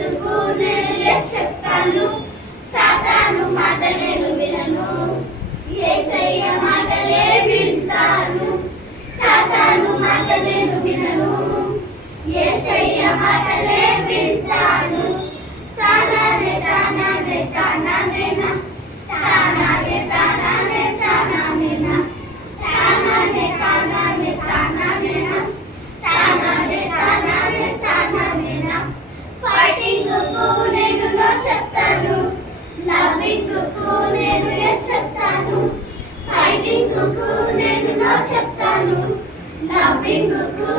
యేసుకు నేను ఎస్ చెప్తాను, సాతాను మాట నేను వినను, యేసయ్య మాటలే వింటాను, సాతాను మాట నేను వినను, యేసయ్య మాటలే వింటాను. తానానే తానానే తానానేనా, తానానే తానానే తానానేనా, తానానే తానానే తానానేనా, తానానే తానానే తానానేనా. ఫైటింగ్ కు నేను నో చెప్తాను, లవింగ్ కు నేను ఎస్ చెప్తాను, ఫైటింగ్ కు నేను నో చెప్తాను, లవింగ్ కు